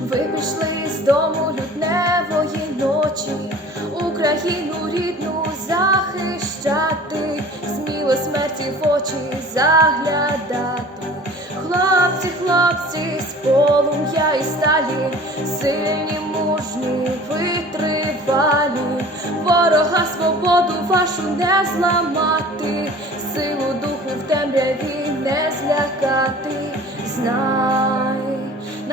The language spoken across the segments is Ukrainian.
Ви пішли з дому лютневої ночі, Україну рідну захищати, сміло смерті в очі заглядати. Хлопці, хлопці, з полум'я і сталі, сильні, мужні, витривалі, ворога свободу вашу не зламати, силу духу в темряві не злякати. Знай,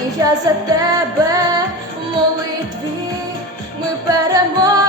і я за тебе в молитві, ми переможем